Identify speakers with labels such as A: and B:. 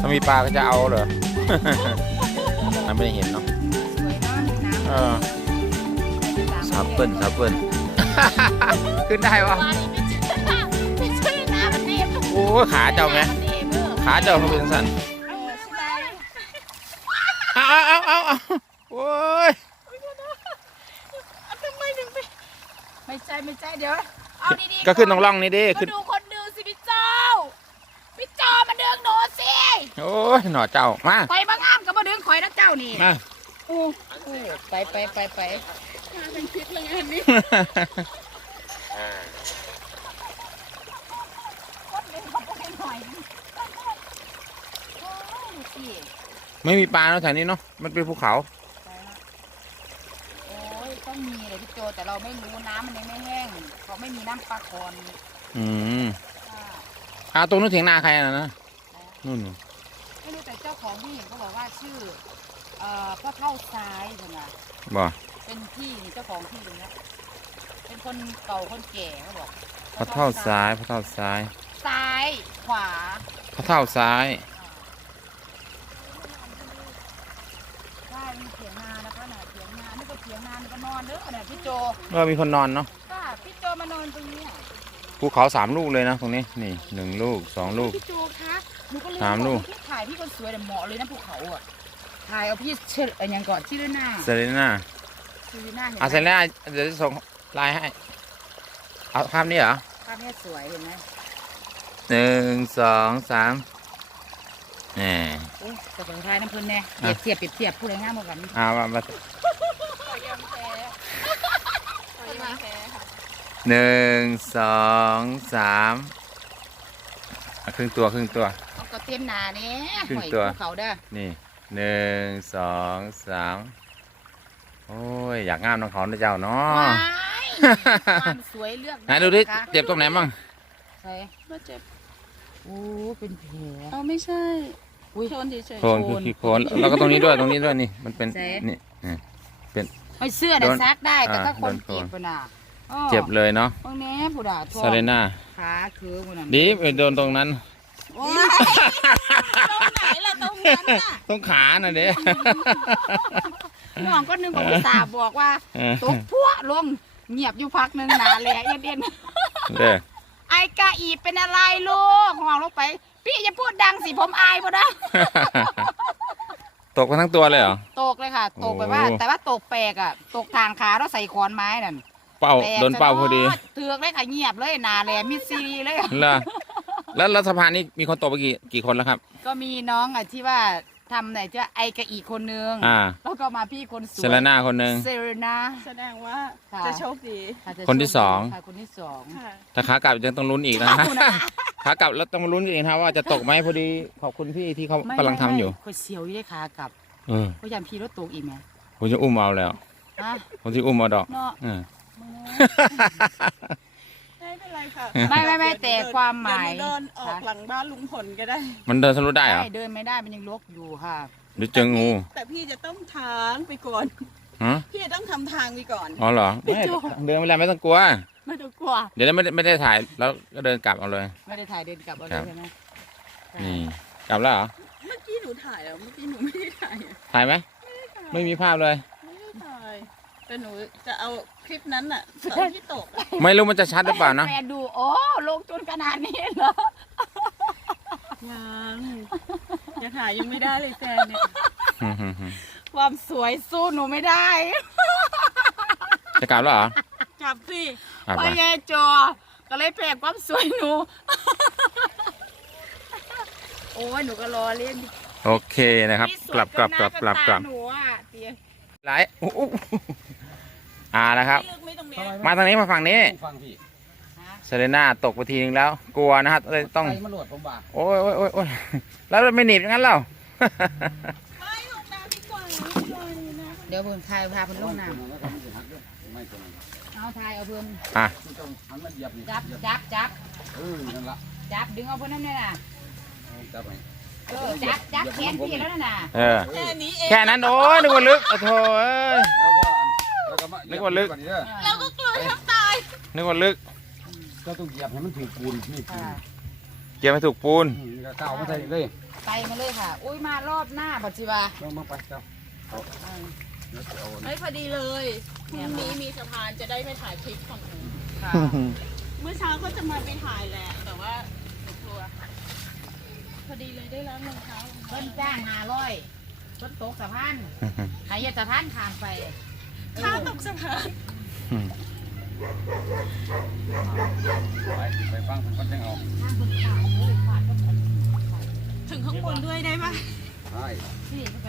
A: ามีปลาก็จะเอาเหรอ มันไม่ได้เห็นเนาะ
B: สวยเนาะน้ำ
A: เออซับเปิ้ลขึ้นได้วะ
B: ไม่ใช่น้ำมันเนบ
A: โอ้ขาเจ้าไหมขาเจ้าเขาเป็นสั้นเอาโอ้ย
B: ทำไมถึงไม่ใช่เดี๋ยวเอาดีๆ
A: ก็ขึ้นตรงร่องนี่ดิ
B: ก็
A: ขึ้น
B: ดูคนดึงสิพี่เจ้ามาดึงหนูสิ
A: โอ้ยหน่อเจ้ามา
B: ไปบางอ้ามก็มาดึงข่อยนะเจ้านี่
A: มา
B: อู้ไปมาเป็นคลิปเลยอันนี้คนดึงเขาไปหน่อยโอ้ยดูสิ
A: ไม่มีปลาแล้วแถวนี้เนาะมันเป็นภูเขา
B: ไปละโอ้ยต้องมีเลยพี่โจแต่เราไม่รู้น้ำมันยังไม่แห้งเขาไม่มีน้ำปลาคอน
A: อืม
B: อ่า
A: ตรงนู้นเถียงนาใครนะนู่น
B: ไม่รู้แต่เจ้าของที่เห็นเขาบอกว่าชื่อพ่อเท่าซ้ายใช่ไหม
A: บ่
B: เป็นพี่นี่เจ้าของที่ตรงนี้เป็นคนเก่าคนแก่เขาบอก
A: พระเท่าซ้าย
B: ซ้ายขวา
A: พระเท่าซ้าย
B: ใช่มีเถียงนานะคะน่ะเถียงนานี่ก็เถียงนานี่ก็นอนเด้อเนี่ยพี่โจ
A: มีคนนอนเนาะ
B: ค่ะพี่โจมานอนตรงนี้
A: ภูเขา3 ลูกเลยนะตรงนี้นี่1 ลูก 2 ลูก
B: พี่โจคะหนูก็เลย
A: ถามลูก
B: พี่ถ่ายพี่คนสวยแต่เหมาะเลยนะภูเขาอ่ะถ่ายเอาพี่เชิดอย่างก่อนชื่อหน้า
A: เซเลน่า
B: ชื่อหน้าเห็น
A: เซเล
B: ไหม
A: น่าเดี๋ยวจะส่งไลน์ให้เอาภาพนี้เหรอ
B: ภาพนี้สวยเห็นไหม
A: 1 2 3นี่
B: โอ้ยแต่สุดท้ายน้ำพึ่งแน่เปรียบเทียบพูดอะไรง่ายเหมือนกัน
A: มา
B: ขอยอมแพ้ค่ะ
A: 1 2 3ครึ่งตัว
B: เอาก็เตรียมหนาเนี่ย
A: ครึ่
B: ห
A: ง
B: อย
A: ตัว
B: ภูเขาเด้อ
A: นี่1 2 3โอ้ยอยากงามน้องเขานะเจ้าเนาะ
B: ว้ายความสวยเลือก
A: ไหนดูดิ
B: นะคะ
A: เจ็บตรงไหนบ้าง
B: ใช่ไม่เจ็บโอ้เป็นแผล
C: เอาไม่ใช่
B: อุ้ย
C: โทนเฉย
A: โคนคือขี้โคนแล้วก็ตรงนี้ด้วยนี่มันเป็น
B: เจ๊
A: นี่
B: ไม่เสื้อเนี่ย
A: โดน
B: ซักได้แต่ถ้า
A: อ่า
B: คน
A: โดนโคน
B: เจ็บปะน่ะอ้อ
A: เจ็บเลยเนาะ
B: บางแน่ผู้ด่าทอ
A: ซาเลน่า
B: ขาคือผู้นั้น
A: ดีไปโดนตรงนั้น
B: โอ้ย
C: ๆตรงไหนล่ะตรงนั้นน่ะ
A: ตรงขาน่ะเด้
B: น้องก็นึงของผู้สาวบอกว่าตกพัวลงเงียบอยู่พักหนึงหนาแหละเย็น
A: เด้อ
B: ๆไอ้กะอีเป็นอะไรลูกห่วงลงไป พี่อย่าพูดดังสิผมอายบ่ได้
A: ตกมาทั้งตัวเลยเหรอ
B: ตกเลยค่ะ ตกแบบว่า
A: โอ้
B: แต่ว่าตกแปลกอ่ะ ตกทางขาแล้วใส่ขอนไม้นั่น
A: เป้า
B: แปลก
A: โดนเป้าพอดี
B: เถือกเลยค่ะเงียบเลยหนาแหลมมิดซีรีเลย
A: แล้วสะพานนี้มีคนตกไปกี่คนแล้วครับ
B: ก็มีน้องอ่ะที่ว่าทำไหนจะไอกะอีคนนึง
A: อ่า
B: แล้วก็มาพี่คนสวย
A: เซเลน่าคนหนึ่ง
B: เซเรนา
C: แสดงว่า
B: ค่ะ
C: จะโชคดี
B: ค่ะจะ
A: คนที่
B: โช
A: สอง
B: ค่ะคนที่สอง
C: ค่ะ
A: ถ้าขากลับยังต้องลุ้นอีกนะฮะ ขากลับแล้วต้องมาลุ้นอีกนะว่าจะตกไหมพอดีขอบคุณพี่ที่เขากำลังทำอยู่
B: คนเสียวอยู่ได้ขากลับ
A: เออ
B: ก็ยามพี่รถตกอีกไหม
A: ผมจะอุ้มเอาแล้ว
B: ฮะ
A: ผมจะอุ้มเอาดอก
B: เนาะ
A: เออ
C: ไม่เป็นไรค่ะ
B: ไม่แต่ความหมาย
C: เดี๋วหนูเดินออกหลังบ้านลุงพลก็ได้
A: มันเดินทะลุได้เหรอ
B: ใช่เดินไม่ได้มันยังลกอยู่ค่ะ
A: หรือเจองู
C: แต่พี่จะต้องทางไปก่อน
A: ฮะ
C: พี่จะต้องทำทางไปก่อน
A: อ๋อเหรอไม่เดินไม่ได้ไม่ต้องกลัว
B: ไม่ต้องกลัว
A: เดี๋ยวไม่ได้ถ่ายแล้วก็เดินกลับเอาเลย
B: ไม่ได้ถ่ายเดินกลับเอาเล
A: ครั
B: ย
A: บ
B: ใช่ไหม
A: นี่กลับแล้วเหรอ
C: เมื่อกี้หนูถ่ายแล้วเมื่อกี้หนูไม่ได้ถ่ายอะ
A: ถ่ายไหมไม่มีภาพเลย
C: ไม่ได้ถ่ายแต่หนูจะเอาคลิปนั้นอะตอนที่ตกอะ
A: ไม่รู้มันจะชัดหรือเปล่านะ
B: แฟนดูโอ้ลงจนขนาดนี้เหรอ
C: ยังยังถ่ายยังไม่ได้เลยแฟนเนี่ย
B: ความสวยสู้หนูไม่ได้
A: จะกลับแล้วเหรอก
C: ลับสิ
A: กลับ
B: ไป
A: ไป
B: ไงจอก็เลยแปลกความสวยหนู โอ้ยหนูก็รอเล่น
A: โอเคนะครับ กลับ
B: หนูอ่ะเตีย
A: ไหลอู้นะครับ
C: เลือกไม่ตรงเนี้ย
A: มาทางนี้มาฝั่งนี้
D: ฟังพี่
A: เซเลน่าตกไปทีนึงแล้ว กลัวนะครับเลยต้อง
D: ใครมาโหลดผมบ่า
A: โอ้ยแล้วไม่หนีบอย่างนั้นเรา
C: ไม่ลงน้ำดีกว่าเลยนะ
B: เดี๋ยวเพิ่นทายพาเพิ่นลงน้
D: ไม่ตัวนั้น
B: ำเอาทายเอาเพิ่น
A: อ่ะ
D: มันต้องหันมาเหยียบนี่
B: จับ
D: เหยียบ นั่นละ
B: จับดึงเอาเพิ่นนั่นเลยน่ะ
D: จับไป
B: จับแขนพี่แล้วน่ะ
A: เออ
C: แค่นี้เอง
A: แค่นั้นโอ้ยนึกว่าลึกโอ้โถเอ้ย
D: แล้วก็มา
A: นึกว่าลึก
D: เด้อ
C: เราก็กลัวแทบตาย
A: นึกว่าลึก
D: ก็ต้องเหยียบให้มันถึงปูนนี่ปูน
B: ค่ะ
A: เกี่ยวไม่ถูกปูน
D: ก็เก่าไม่ใช่เลย
B: ไปมาเลยค่ะ อุ้ยมารอบหน้าปัจจุบัน
D: ลงมาไปเจ้าเดี๋ยวจะเอา
C: เฮ้ยพอดีเลยพรุ่งนี้มีสะพานจะได้ไปถ่ายคลิปของหนู
B: ค่ะ
C: เมื่อเช้าก็จะมาไปถ่ายแหละ แต่ว่าหนูกลัว พอดีเลยได้ร้านรองเท้า
B: เพิ่นจ้าง500เพิ่นตกสะพานใครอยากสะพานข้ามไป
C: ข้าวตกสะพาน
D: ไปฟังผมก็จะเอา
B: ทางเพิ่นขาดเลยขาดเพิ่น
C: ถึงข้างบนด้วยได้ปะ
D: ใช่
B: ที่นี่เพิ่นก็